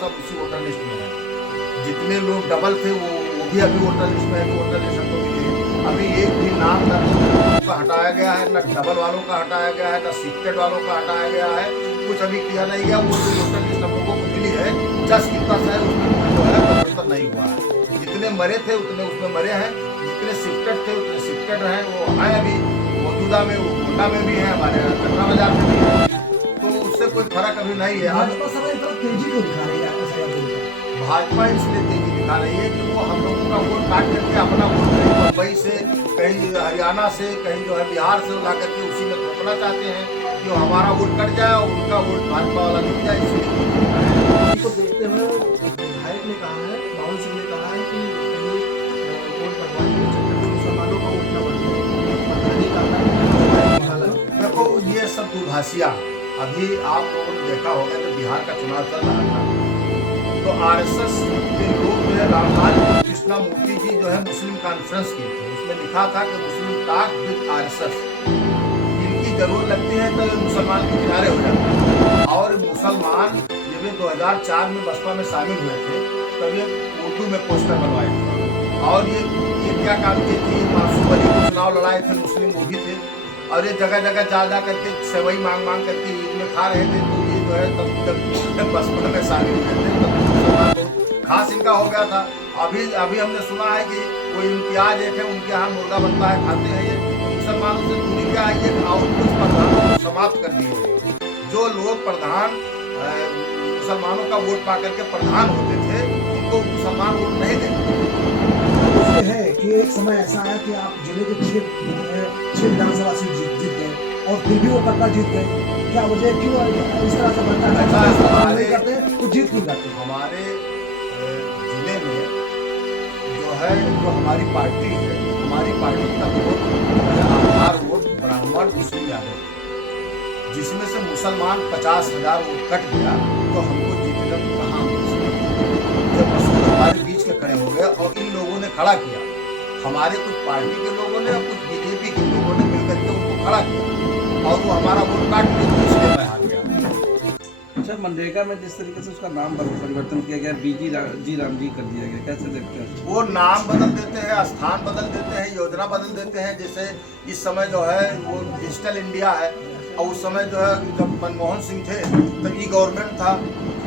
सब उसी voter list में है। जितने लोग डबल थे वो भी अभी वोटर लिस्ट में है, वोटर लिस्ट हमको मिली है। अभी एक भी नाम न तो का हटाया गया है, न डबल वालों का हटाया गया है, न शिफ्टेड वालों का हटाया गया है, कुछ अभी किया नहीं गया। वो जो वोटर लिस्ट हम लोगों को मिली है, जस्ट कितना सा है उसमें जो है परिवर्तन नहीं हुआ है। जितने मरे थे उतने उसमें मरे हैं, जितने शिफ्टेड थे उतने शिफ्टेड हैं, वो हैं अभी मौजूदा में, वो गोंडा में भी है, हमारे यहाँ कटरा बाजार में भी है। तो उससे कोई फर्क अभी नहीं है। भाजपा समय इतना तेजी क्यों दिखा रही है? भाजपा इसलिए तेजी दिखा रही है कि वो हम लोगों का वोट काट करके अपना वोट कहीं मुंबई से, कहीं हरियाणा से, कहीं जो है बिहार से ला करके उसी में थोपना चाहते हैं कि हमारा वोट कट जाए और उनका वोट भाजपा वाला मिल जाए। इसलिए को देखते हुए विधायक ने कहा है, राहुल सिंह ने कहा है कि कहीं वोट बढ़वाने मुसलमानों का वोट न बढ़े। देखो ये सब दुर्भाषिया। अभी आप लोगों ने देखा होगा जब बिहार का चुनाव चल रहा था तो आरएसएस के लोग जो है रामलाल कृष्णा मूर्ति जी जो है मुस्लिम कॉन्फ्रेंस की थे, उसमें लिखा था कि मुस्लिम टॉक विद आरएसएस। इनकी जरूरत लगती है तो मुसलमान के किनारे हो जाते हैं। और मुसलमान जब ये 2004 में बसपा में शामिल हुए थे तब ये उर्दू में पोस्टर बनवाए थे। और ये क्या काम किए थे, मासूम अली को चुनाव लड़ाए थे, मुस्लिम वो भी थे। और ये जगह जगह जा करके सेवई मांग करके ईद में खा रहे थे। तो ये जो है तब बसपा में शामिल हुए थे तब मुसलमान को खास इनका हो गया था। अभी हमने सुना है कि वो इम्तियाज एक है, उनके यहाँ मुर्गा बनता है, खाते हैं। ये मुसलमानों से दूरी क्या है, ये और कुछ प्रधानों को समाप्त कर दिए हैं। जो लोग प्रधान मुसलमानों का वोट पा करके प्रधान होते थे उनको मुसलमान वोट नहीं देते। है कि एक समय ऐसा है कि आप जिले के 6 विधानसभा सीट जीत गए और फिर भी वो कट्टा जीत गए। क्या वजह क्यों इस तरह से बनता है? नहीं करते तो जीत क्यों जाते? हमारे जिले में जो है, जो हमारी पार्टी है, हमारी पार्टी का वोट आधार वोट ब्राह्मण मुस्लिम यादव, जिसमें से मुसलमान 50,000 वोट कट गया तो हमको जीतने को कहाँ जब मसूद हमारे बीच के खड़े हो गए और इन लोगों ने खड़ा किया, हमारे कुछ पार्टी के लोगों ने और कुछ बीजेपी के लोगों ने मिलकर के उनको खड़ा किया और वो हमारा वोट काट लिया, तो इसलिए मैं हार गया। अच्छा, मनरेगा में जिस तरीके से उसका नाम परिवर्तन किया गया, बीजी जी राम जी कर दिया गया, कैसे देखते हैं? वो नाम बदल देते हैं, स्थान बदल देते हैं, योजना बदल देते हैं। जैसे इस समय जो है वो डिजिटल इंडिया है और उस समय जो है जब मनमोहन सिंह थे तब ई गवर्नमेंट था।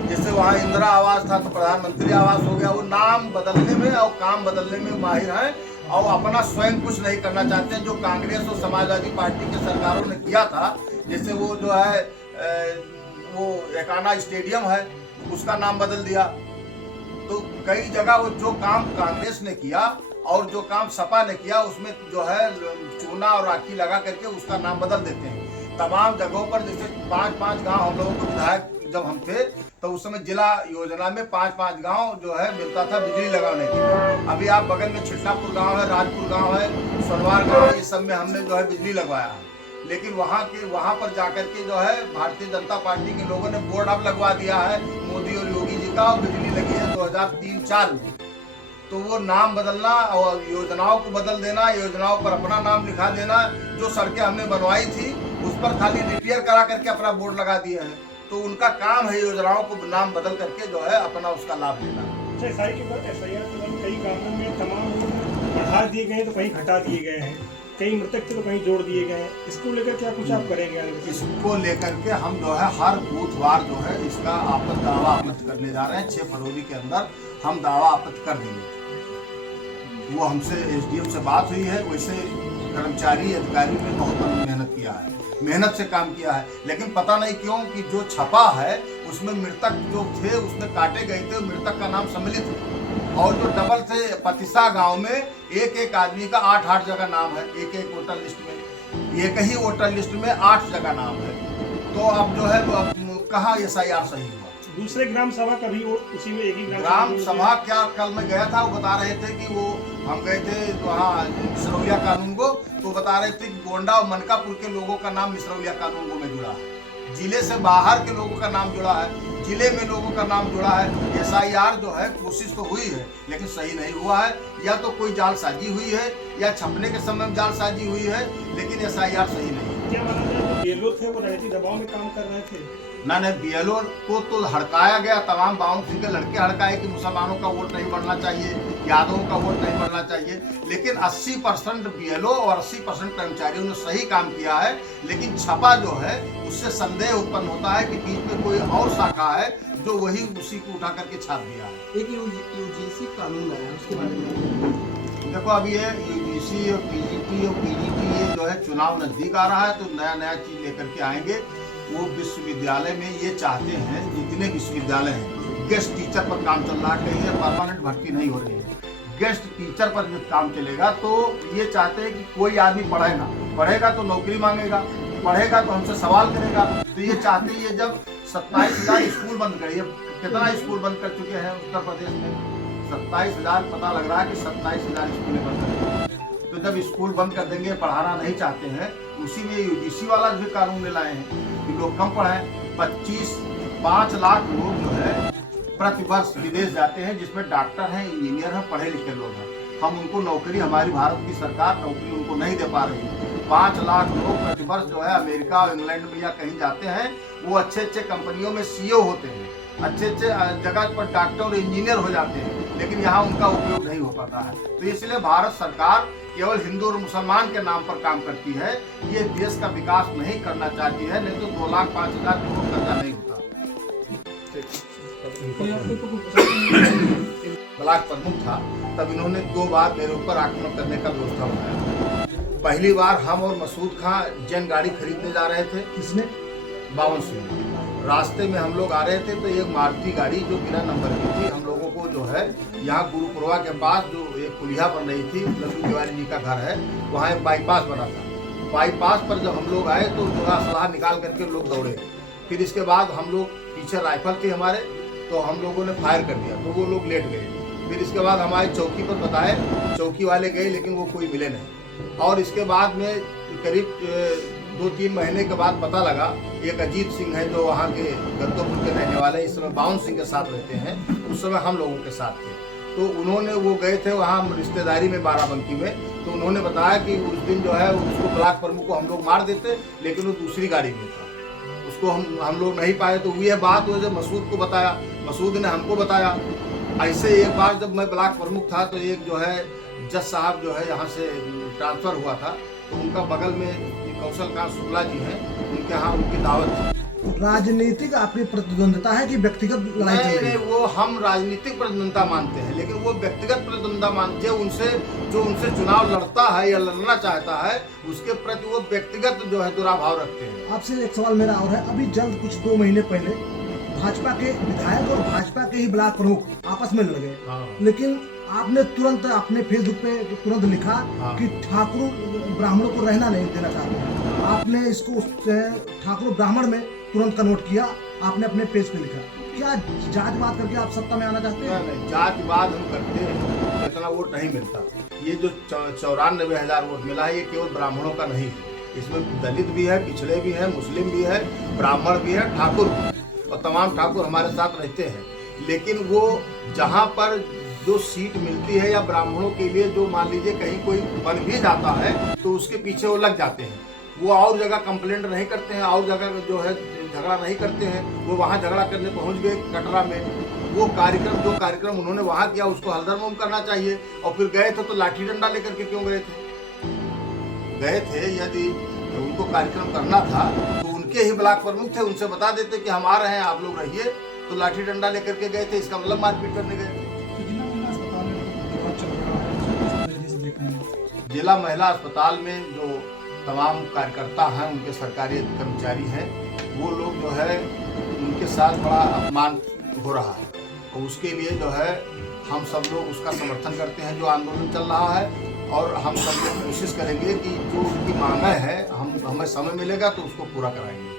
जैसे वहाँ इंदिरा आवास था तो प्रधानमंत्री आवास हो गया। वो नाम बदलने में और काम बदलने में माहिर हैं और अपना स्वयं कुछ नहीं करना चाहते हैं, जो कांग्रेस और समाजवादी पार्टी के सरकारों ने किया था। जैसे वो जो है वो एकाना स्टेडियम है उसका नाम बदल दिया। तो कई जगह वो जो काम कांग्रेस ने किया और जो काम सपा ने किया उसमें जो है चूना और राखी लगा करके उसका नाम बदल देते हैं। तमाम जगहों पर जैसे 5-5 गाँव हम लोगों को विधायक जब हम थे तो उस समय जिला योजना में 5-5 गांव जो है मिलता था बिजली लगाने के लिए। अभी आप बगल में छिटनापुर गांव है, राजपुर गांव है, सोनवार गांव है, इस सब में हमने जो है बिजली लगवाया है। लेकिन वहाँ पर जाकर के जो है भारतीय जनता पार्टी के लोगों ने बोर्ड अब लगवा दिया है मोदी और योगी जी का, और बिजली लगी है 2003-04 में। तो वो नाम बदलना और योजनाओं को बदल देना, योजनाओं पर अपना नाम लिखा देना, जो सड़कें हमने बनवाई थी उस पर खाली रिपेयर करा करके अपना बोर्ड लगा दिए हैं। तो उनका काम है योजनाओं को नाम बदल करके जो है अपना उसका लाभ लेना। एसआईआर के बाद कई कामों में तमाम बढ़ा दिए गए तो कहीं घटा दिए गए हैं, कई मृतक थे तो कहीं जोड़ दिए गए हैं। इसको लेकर क्या कुछ आप करेंगे? इसको लेकर के हम जो है हर बूथवार जो है इसका दावा आपत्ति करने जा रहे हैं। 6 फरवरी के अंदर हम दावा आपत्ति कर देंगे। वो हमसे एसडीएम से बात हुई है। वैसे कर्मचारी अधिकारी ने बहुत मेहनत किया है, मेहनत से काम किया है, लेकिन पता नहीं क्यों कि जो छपा है उसमें मृतक जो थे उसमें काटे गए थे, मृतक का नाम सम्मिलित है। और जो डबल थे पतिसा गांव में एक आदमी का 8 जगह नाम है, एक वोटर लिस्ट में, एक ही वोटर लिस्ट में 8 जगह नाम है। तो अब जो है कहाँ एसआईआर सही हुआ? दूसरे ग्राम सभा का भी उसी में एक ही ग्राम सभा क्या कल मैं गया था, वो बता रहे थे कि वो हम गए थे वहाँ मिसरौलिया कानून को, तो बता रहे थे गोंडा और मनकापुर के लोगों का नाम मिसरौलिया कानून को में जुड़ा है, जिले से बाहर के लोगों का नाम जुड़ा है, जिले में लोगों का नाम जुड़ा है। एसआईआर जो है कोशिश तो हुई है लेकिन सही नहीं हुआ है। या तो कोई जालसाजी हुई है या छपने के समय में जालसाजी हुई है, लेकिन एसआईआर सही नहीं है। क्या माना जाए जो ये लोग थे वो राजनीतिक दबाव में काम कर रहे थे? ना नहीं, बीएलओ को तो हड़काया गया, तमाम बावन सिंह के लड़के हड़काए कि मुसलमानों का वोट नहीं बढ़ना चाहिए, यादवों का वोट नहीं बढ़ना चाहिए। लेकिन 80% बीएलओ और 80% कर्मचारियों ने सही काम किया है। लेकिन छपा जो है उससे संदेह उत्पन्न होता है कि बीच में कोई और शाखा है जो वही उसी को उठा करके छाप दिया है। एक यूजीसी कानून है, उसके बारे में देखो, अभी ये यूजीसी और पीजीटी और पीजीटी ये जो है चुनाव नजदीक आ रहा है तो नया नया चीज लेकर के आएंगे। वो विश्वविद्यालय में ये चाहते हैं, जितने विश्वविद्यालय हैं, गेस्ट टीचर पर काम चल रहा है, कहीं ये परमानेंट भर्ती नहीं हो रही है, गेस्ट टीचर पर जब काम चलेगा तो ये चाहते हैं कि कोई आदमी पढ़ेगा तो नौकरी मांगेगा, पढ़ेगा तो हमसे सवाल करेगा। तो ये चाहते हैं, ये जब 27,000 स्कूल बंद करिए, कितना स्कूल बंद कर चुके हैं उत्तर प्रदेश में, 27,000, पता लग रहा है कि 27,000 स्कूलें बंद कर। तो जब स्कूल बंद कर देंगे, पढ़ाना नहीं चाहते हैं, उसी में यूजीसी वाला भी कानून ले लाए हैं कि लोग कम पढ़ाएं। 5 लाख लोग जो है प्रति वर्ष विदेश जाते हैं, जिसमें डॉक्टर हैं, इंजीनियर हैं, पढ़े लिखे लोग हैं। हम उनको नौकरी, हमारी भारत की सरकार नौकरी उनको नहीं दे पा रही है। 5 लाख लोग प्रति वर्ष जो है अमेरिका और इंग्लैंड में या कहीं जाते हैं, वो अच्छे अच्छे कंपनियों में सीईओ होते हैं, अच्छे अच्छे जगह पर डॉक्टर और इंजीनियर हो जाते हैं, लेकिन यहाँ उनका उपयोग नहीं हो पाता है। तो इसलिए भारत सरकार केवल हिंदू और मुसलमान के नाम पर काम करती है, ये देश का विकास नहीं करना चाहती है। नहीं तो 2,05,000 करोड़ कर्जा नहीं होता। ब्लॉक प्रमुख था तब इन्होंने 2 बार मेरे ऊपर आक्रमण करने का व्यवस्था बनाया। पहली बार हम और मसूद खां जैन गाड़ी खरीदने जा रहे थे। किसने? बावन सिंह। रास्ते में हम लोग आ रहे थे तो एक मारुति गाड़ी जो बिना नंबर की थी, हम लोगों को जो है यहाँ गुरुपुरवा के पास जो एक पुलिया बन रही थी, लल्लू तिवारी जी का घर है, वहाँ एक बाईपास बना था। बाईपास पर जब हम लोग आए तो जो असलाह निकाल करके लोग दौड़े। फिर इसके बाद हम लोग, पीछे राइफल थी हमारे, तो हम लोगों ने फायर कर दिया तो वो लोग लेट गए। फिर इसके बाद हमारे चौकी पर बताए, चौकी वाले गए लेकिन वो कोई मिले नहीं। और इसके बाद में करीब 2-3 महीने के बाद पता लगा, एक अजीत सिंह है जो वहाँ के गद्दोपुर के रहने वाले, इस समय बावन सिंह के साथ रहते हैं, उस समय हम लोगों के साथ थे। तो उन्होंने, वो गए थे वहाँ रिश्तेदारी में बाराबंकी में, तो उन्होंने बताया कि उस दिन जो है उसको ब्लॉक प्रमुख को हम लोग मार देते, लेकिन वो दूसरी गाड़ी में था, उसको हम लोग नहीं पाए। तो ये बात वो जब मसूद को बताया, मसूद ने हमको बताया। ऐसे एक बार जब मैं ब्लॉक प्रमुख था तो एक जो है जज साहब जो है यहाँ से ट्रांसफर हुआ था, तो उनका बगल में कौशलकांत शुक्ला जी हैं, उनके यहाँ उनकी दावत थी। राजनीतिक आपकी प्रतिद्वंदता है कि व्यक्तिगत लड़ाई चल रही है? नहीं, वो हम राजनीतिक प्रतिद्वंदता मानते हैं, लेकिन वो व्यक्तिगत प्रतिद्वंदता मानते हैं। उनसे चुनाव लड़ता है या लड़ना चाहता है, उसके प्रति वो व्यक्तिगत जो है दुराभाव रखते हैं। आपसे एक सवाल मेरा और है, अभी जल्द कुछ 2 महीने पहले भाजपा के विधायक और भाजपा के ही ब्लॉक प्रमुख आपस में लड़ गए। हाँ। लेकिन आपने तुरंत अपने फेसबुक पे तुरंत लिखा कि ठाकुर ब्राह्मणों को रहना नहीं देना चाहते हैं। आपने इसको ठाकुर ब्राह्मण में तुरंत कन्वर्ट किया, आपने अपने पेज पे लिखा। क्या जातिवाद करके आप सत्ता में आना चाहते हैं? नहीं, जातिवाद हम करते हैं, इतना वोट नहीं मिलता। ये जो 94,000 वोट मिला है, ये केवल ब्राह्मणों का नहीं है, इसमें दलित भी है, पिछड़े भी है, मुस्लिम भी है, ब्राह्मण भी है, ठाकुर भी है, और तमाम ठाकुर हमारे साथ रहते हैं। लेकिन वो जहाँ पर जो सीट मिलती है या ब्राह्मणों के लिए जो मान लीजिए कहीं कोई बन भी जाता है तो उसके पीछे वो लग जाते हैं। वो और जगह कंप्लेंट नहीं करते हैं, और जगह जो है झगड़ा नहीं करते हैं, वो वहाँ झगड़ा करने पहुँच गए कटरा में। वो जो कार्यक्रम उन्होंने वहाँ किया उसको हल्दरमुम करना चाहिए। और फिर गए थे तो लाठी डंडा लेकर के क्यों गए थे? यदि उनको कार्यक्रम करना था तो उनके ही ब्लॉक प्रमुख थे, उनसे बता देते कि हम आ रहे हैं, आप लोग रहिए, तो लाठी डंडा लेकर के गए थे, इसका मतलब मारपीट करने गए थे। जिला महिला अस्पताल में जो तमाम कार्यकर्ता हैं, उनके सरकारी कर्मचारी हैं, वो लोग जो है उनके साथ बड़ा अपमान हो रहा है, और उसके लिए जो है हम सब लोग उसका समर्थन करते हैं, जो आंदोलन चल रहा है। और हम सब लोग कोशिश करेंगे कि जो उनकी मांगें हैं, हमें समय मिलेगा तो उसको पूरा कराएंगे।